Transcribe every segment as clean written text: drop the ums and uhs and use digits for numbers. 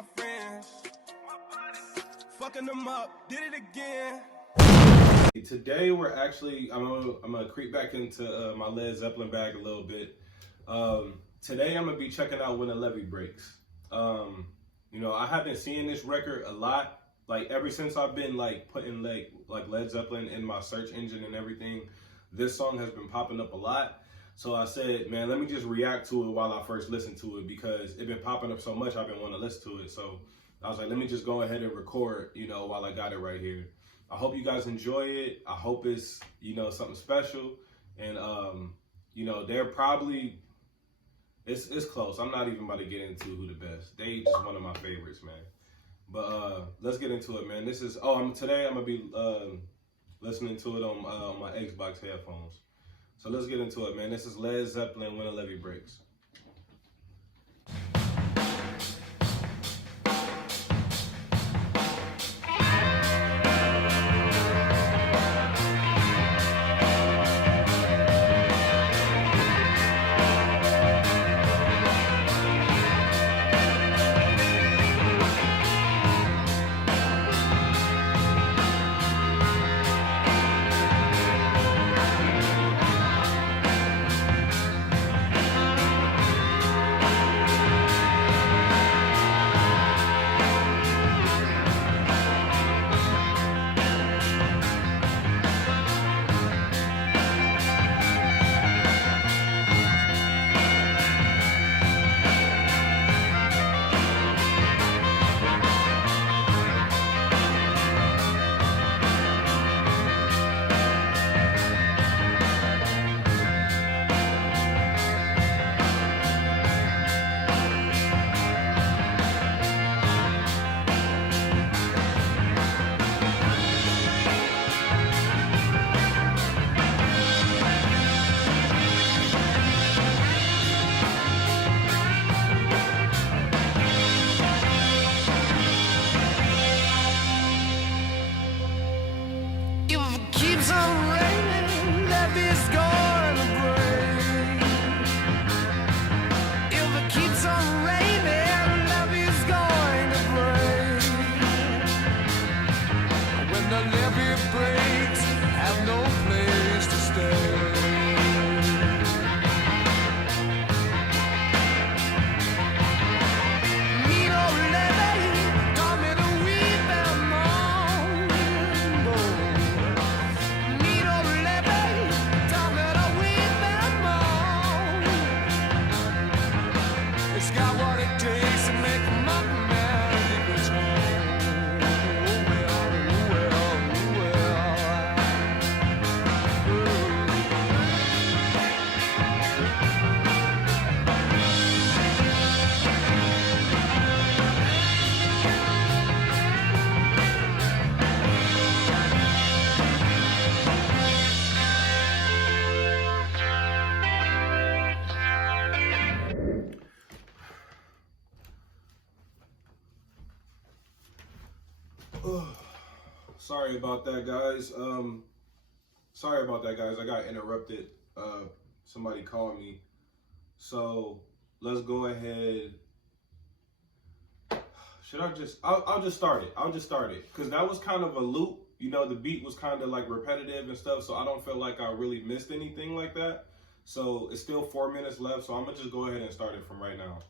my friends. Fucking them up, did it again. Today we're actually, I'm gonna creep back into my Led Zeppelin bag a little bit. Today I'm gonna be checking out When the Levee Breaks. You know, I have been seeing this record a lot. Like ever since I've been like putting like Led Zeppelin in my search engine and everything, this song has been popping up a lot. So I said, man, let me just react to it while I first listen to it, because it's been popping up so much I've been wanting to listen to it. So I was like, let me just go ahead and record, you know, while I got it right here. I hope you guys enjoy it. I hope it's, you know, something special. And, you know, they're probably, it's close. I'm not even about to get into who the best. They just one of my favorites, man. But let's get into it, man. This is, today I'm going to be listening to it on my Xbox headphones. So let's get into it, man. This is Led Zeppelin, When the Levee Breaks. Sorry about that, guys. I got interrupted. Somebody called me. So let's go ahead. I'll just start it. Because that was kind of a loop. You know, the beat was kind of like repetitive and stuff. So I don't feel like I really missed anything like that. So it's still 4 minutes left. So I'm going to just go ahead and start it from right now.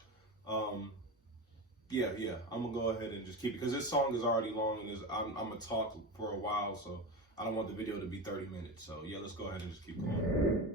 Yeah, I'm gonna go ahead and just keep it, because this song is already long and I'm gonna talk for a while, so I don't want the video to be 30 minutes. So yeah, let's go ahead and just keep going.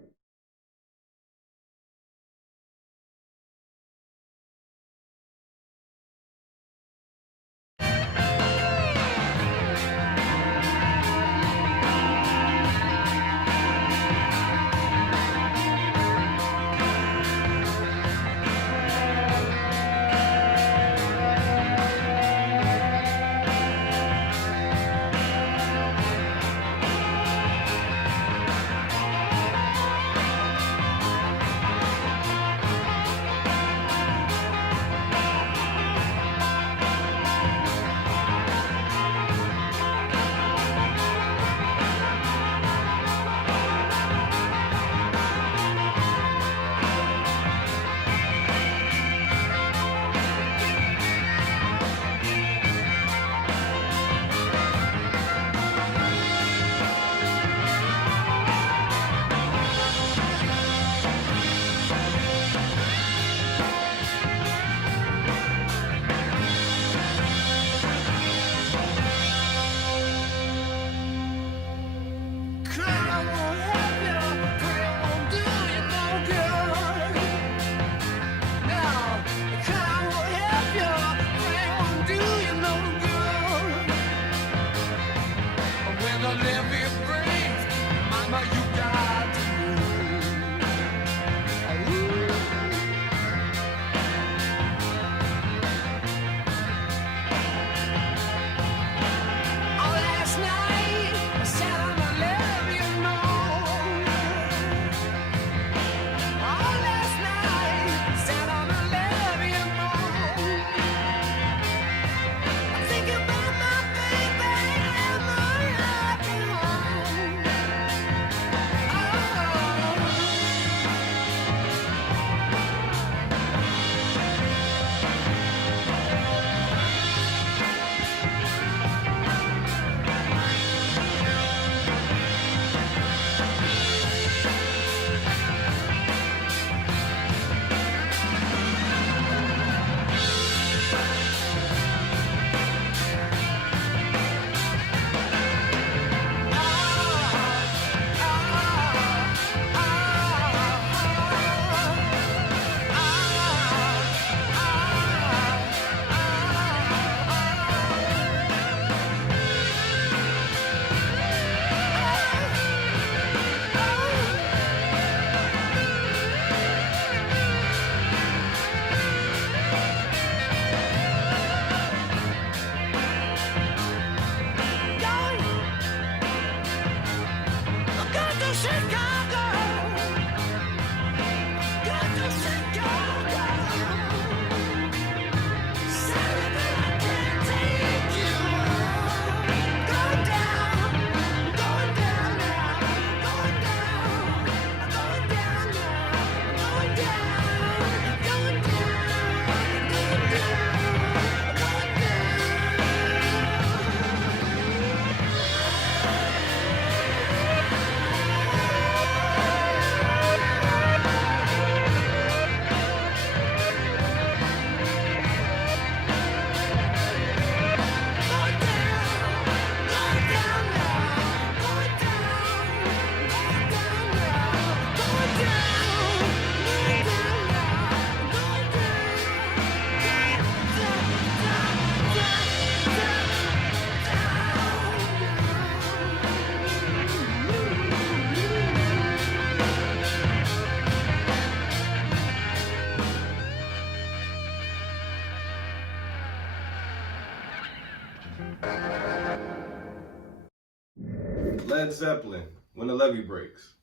Led Zeppelin, When the Levee Breaks.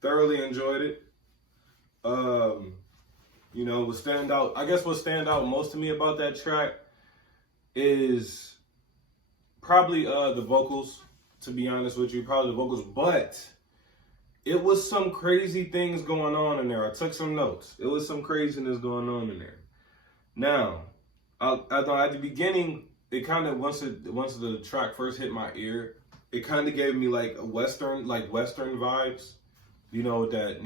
Thoroughly enjoyed it. You know, what stand out most to me about that track is probably the vocals, to be honest with you, probably the vocals, but it was some crazy things going on in there. I took some notes. It was some craziness going on in there. Now, I thought at the beginning, it kind of, once the track first hit my ear, it kind of gave me like Western vibes. You know, that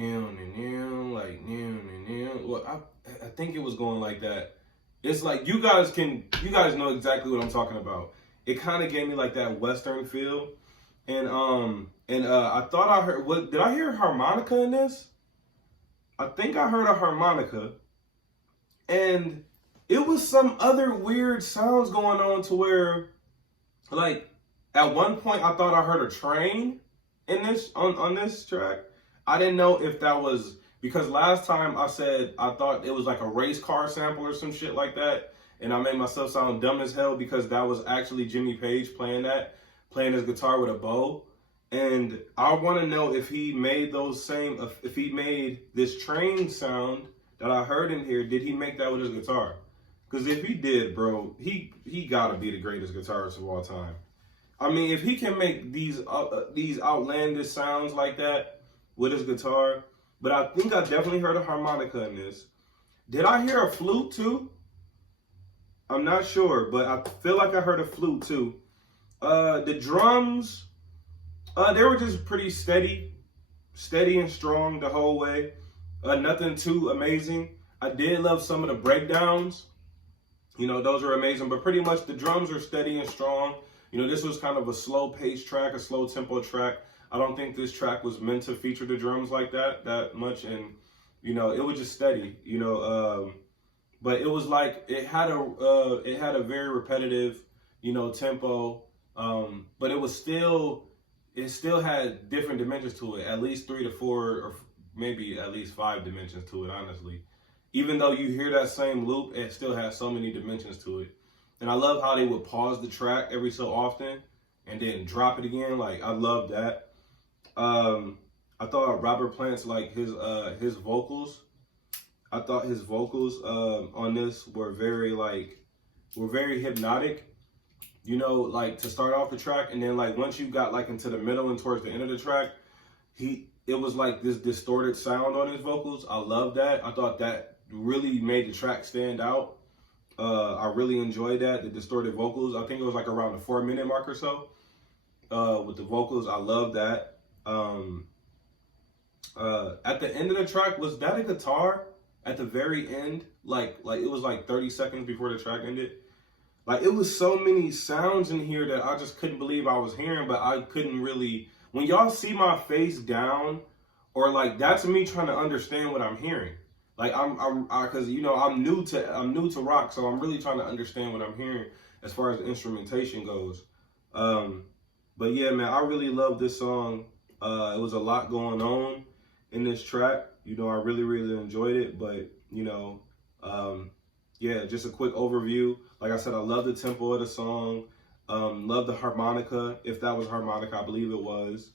well, I think it was going like that. It's like you guys know exactly what I'm talking about. It kind of gave me like that Western feel, and I thought I heard, did I hear a harmonica in this? I think I heard a harmonica, and it was some other weird sounds going on to where, like, at one point I thought I heard a train in this on this track. I didn't know if that was because last time I said I thought it was like a race car sample or some shit like that, and I made myself sound dumb as hell because that was actually Jimmy Page playing his guitar with a bow. And I want to know if he made if he made this train sound that I heard in here, did he make that with his guitar? Because if he did, bro, he gotta be the greatest guitarist of all time. I mean, if he can make these outlandish sounds like that with his guitar, but I think I definitely heard a harmonica in this. Did I hear a flute too? I'm not sure, but I feel like I heard a flute too. The drums, they were just pretty steady and strong the whole way. Nothing too amazing. I did love some of the breakdowns. You know, those are amazing, but pretty much the drums are steady and strong. You know, this was kind of a slow-paced track, a slow-tempo track. I don't think this track was meant to feature the drums like that much, and you know, it was just steady. You know, but it was like it had a very repetitive, you know, tempo. But it still had different dimensions to it, at least 3 to 4, or maybe at least 5 dimensions to it. Honestly, even though you hear that same loop, it still has so many dimensions to it. And I love how they would pause the track every so often and then drop it again. Like, I love that. I thought Robert Plant's, like, his vocals, I thought his vocals on this were very hypnotic, you know, like to start off the track. And then like once you got like into the middle and towards the end of the track, it was like this distorted sound on his vocals. I love that. I thought that really made the track stand out. I really enjoyed that, the distorted vocals. I think it was like around the 4-minute mark or so with the vocals. I love that. At the end of the track, was that a guitar at the very end? Like it was like 30 seconds before the track ended. Like, it was so many sounds in here that I just couldn't believe I was hearing, but I couldn't really. When y'all see my face down, or like, that's me trying to understand what I'm hearing. Like, because you know, I'm new to rock, so I'm really trying to understand what I'm hearing as far as the instrumentation goes. But yeah, man, I really love this song. It was a lot going on in this track. You know, I really, really enjoyed it. But you know, yeah, just a quick overview. Like I said, I love the tempo of the song. Love the harmonica, if that was harmonica, I believe it was.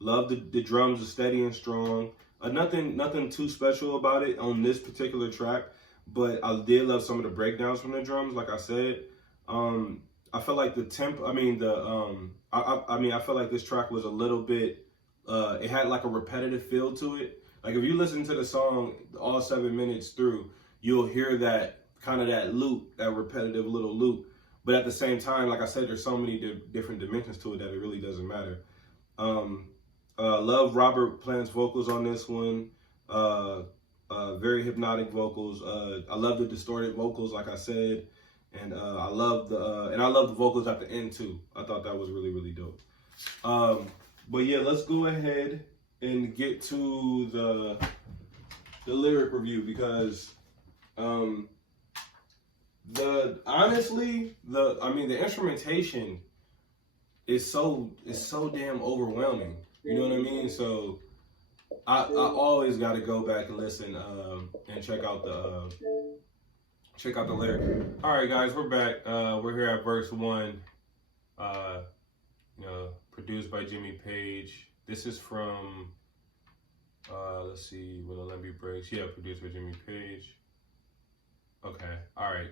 Love the drums are steady and strong. Nothing too special about it on this particular track, but I did love some of the breakdowns from the drums. Like I said, I felt like the temp. I mean the I felt like this track was a little bit. It had like a repetitive feel to it. Like if you listen to the song all 7 minutes through, you'll hear that kind of that loop, that repetitive little loop. But at the same time, like I said, there's so many different dimensions to it that it really doesn't matter. Love Robert Plant's vocals on this one. Very hypnotic vocals. I love the distorted vocals, like I said, and I love the vocals at the end too. I thought that was really really dope. But yeah, let's go ahead and get to the lyric review because the instrumentation is so damn overwhelming. You know what I mean? So I always got to go back and listen and check out the lyric. All right, guys, we're back. We're here at verse 1. Produced by Jimmy Page. This is from let's see, When the Levee Breaks. Yeah, produced by Jimmy Page. Okay, all right,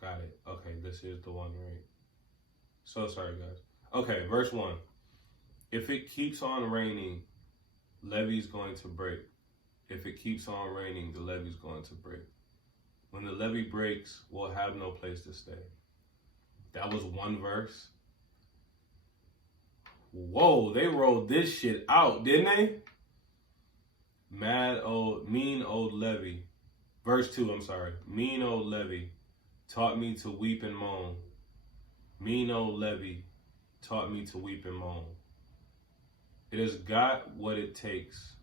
got it. Okay, this is the one, right? So sorry, guys. Okay, verse 1. If it keeps on raining, levee's going to break. If it keeps on raining, the levee's going to break. When the levee breaks, we'll have no place to stay. That was one verse. Whoa, they rolled this shit out, didn't they? Mean old levee. Verse 2, I'm sorry. Mean old levee taught me to weep and moan. Mean old levee taught me to weep and moan. It has got what it takes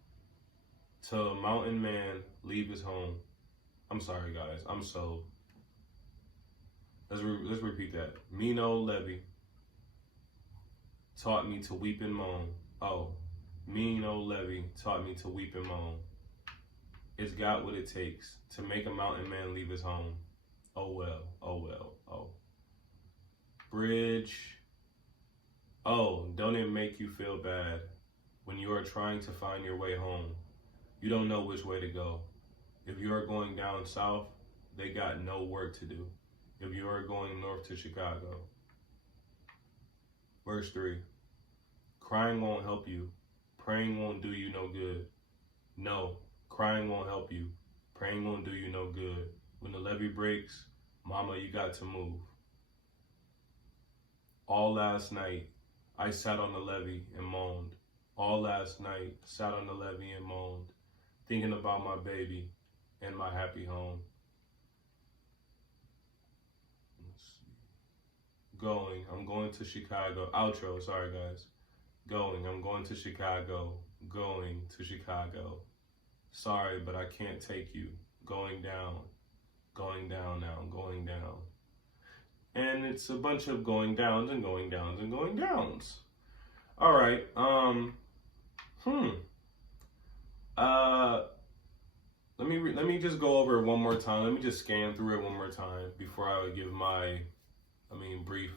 to a mountain man leave his home. I'm sorry, guys. I'm so. Let's repeat that. Mean old levee taught me to weep and moan. Oh, mean old levee taught me to weep and moan. It's got what it takes to make a mountain man leave his home. Oh well, oh well, oh. Bridge. Oh, don't it make you feel bad when you are trying to find your way home? You don't know which way to go. If you are going down south, they got no work to do. If you are going north to Chicago. Verse 3. Crying won't help you. Praying won't do you no good. No, crying won't help you. Praying won't do you no good. When the levee breaks, mama, you got to move. All last night, I sat on the levee and moaned. All last night, sat on the levee and moaned, thinking about my baby and my happy home. Let's see. I'm going to Chicago. Outro, sorry guys. I'm going to Chicago. Going to Chicago. Sorry, but I can't take you. Going down now, going down. And it's a bunch of going downs and going downs and going downs. All right. Let me just go over it one more time. Let me just scan through it one more time before I give my, brief,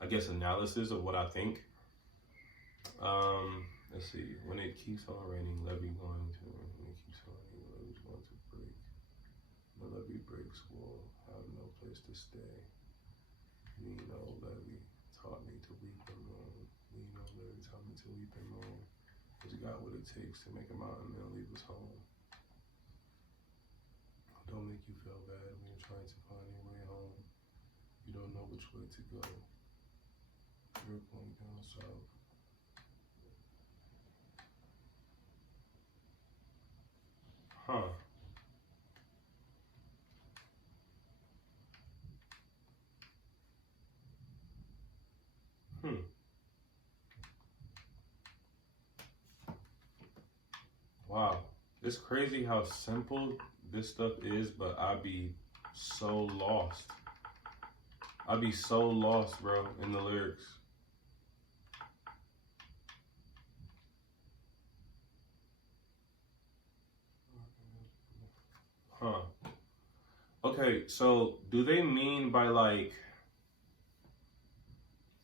analysis of what I think. Let's see. When it keeps on raining, levee going to. When it keeps on raining, levee's going to break. When the levee breaks, we'll have no place to stay. Mean old levee taught me to weep and moan. Mean old levee taught me to weep and moan. It's got what it takes to make a mountain man leave his home. Don't make you feel bad when you're trying to find your way home. You don't know which way to go. You're going down south. Huh. Wow. It's crazy how simple this stuff is, but I be so lost. I be so lost, bro, in the lyrics. Huh. Okay, so do they mean by like,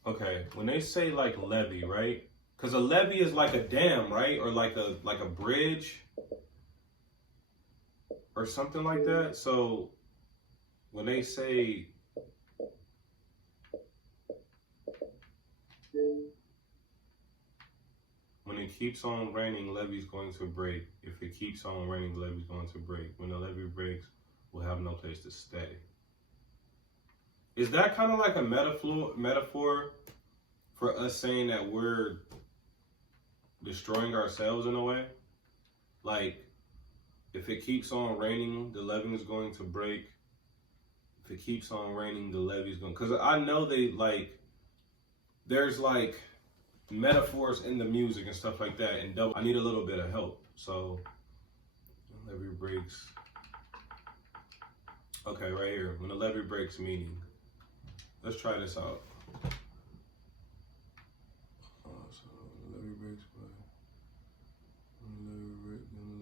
okay, when they say like levee, right? Because a levee is like a dam, right? Or like a bridge or something like that. So when they say when it keeps on raining, levee's going to break. If it keeps on raining, levee's going to break. When the levee breaks, we'll have no place to stay. Is that kind of like a metaphor for us saying that we're destroying ourselves in a way? Like, if it keeps on raining, the levee is going to break. If it keeps on raining, the levee's going. Because I know there's like metaphors in the music and stuff like that, and I need a little bit of help. So, levee breaks. Okay, right here. When the levee breaks, meaning. Let's try this out. So the levee breaks, when the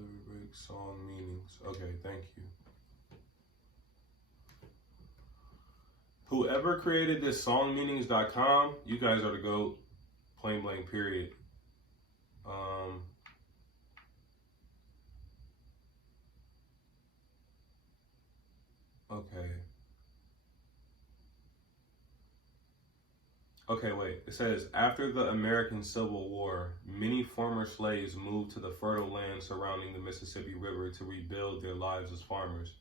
levee breaks, song meanings. Okay, thank you. Whoever created this songmeanings.com, you guys are the GOAT. Plain blank, period. Okay, wait. It says, after the American Civil War, many former slaves moved to the fertile land surrounding the Mississippi River to rebuild their lives as farmers.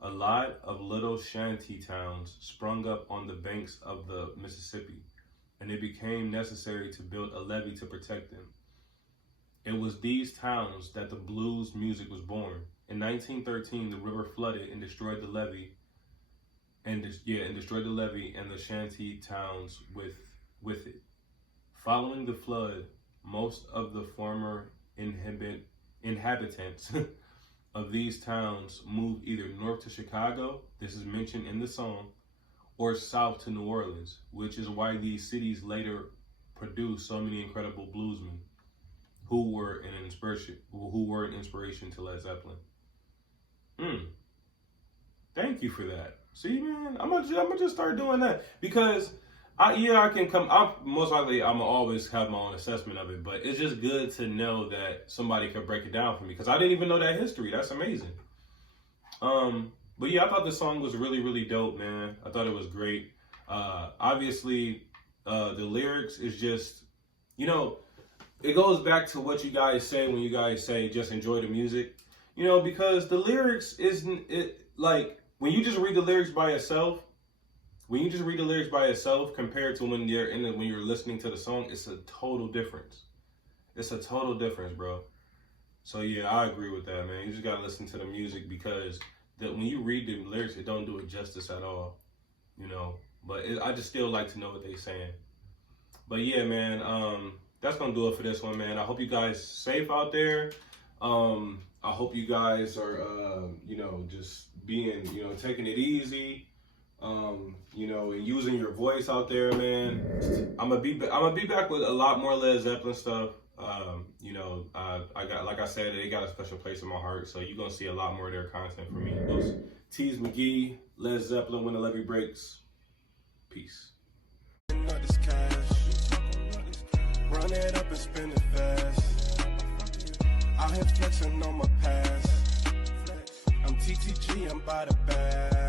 A lot of little shanty towns sprung up on the banks of the Mississippi, and it became necessary to build a levee to protect them. It was these towns that the blues music was born. In 1913, the river flooded and destroyed the levee, and the shanty towns with it. Following the flood, most of the former inhabitants of these towns moved either north to Chicago, this is mentioned in the song, or south to New Orleans, which is why these cities later produced so many incredible bluesmen who were an inspiration to Led Zeppelin. Thank you for that. See, man, I'm gonna just start doing that, because most likely I'm gonna always have my own assessment of it, but it's just good to know that somebody could break it down for me, because I didn't even know that history. That's amazing. But yeah, I thought the song was really, really dope, man. I thought it was great. Obviously, the lyrics is just, it goes back to what you guys say when you guys say just enjoy the music, because the lyrics isn't like when you just read the lyrics by itself. When you just read the lyrics by itself compared to when you're listening to the song, it's a total difference. It's a total difference, bro. So yeah, I agree with that, man. You just gotta listen to the music, because when you read the lyrics, it don't do it justice at all, But I just still like to know what they're saying. But yeah, man, that's gonna do it for this one, man. I hope you guys safe out there. I hope you guys are, just being, taking it easy. And using your voice out there, man. I'm gonna be back with a lot more Led Zeppelin stuff. I got, like I said, they got a special place in my heart, so you're gonna see a lot more of their content from me. Teez, McGee, Led Zeppelin, When the Levee Breaks. Peace. Run it up and spin it fast. Out here flexing on my past. I'm TTG, I'm by the bag.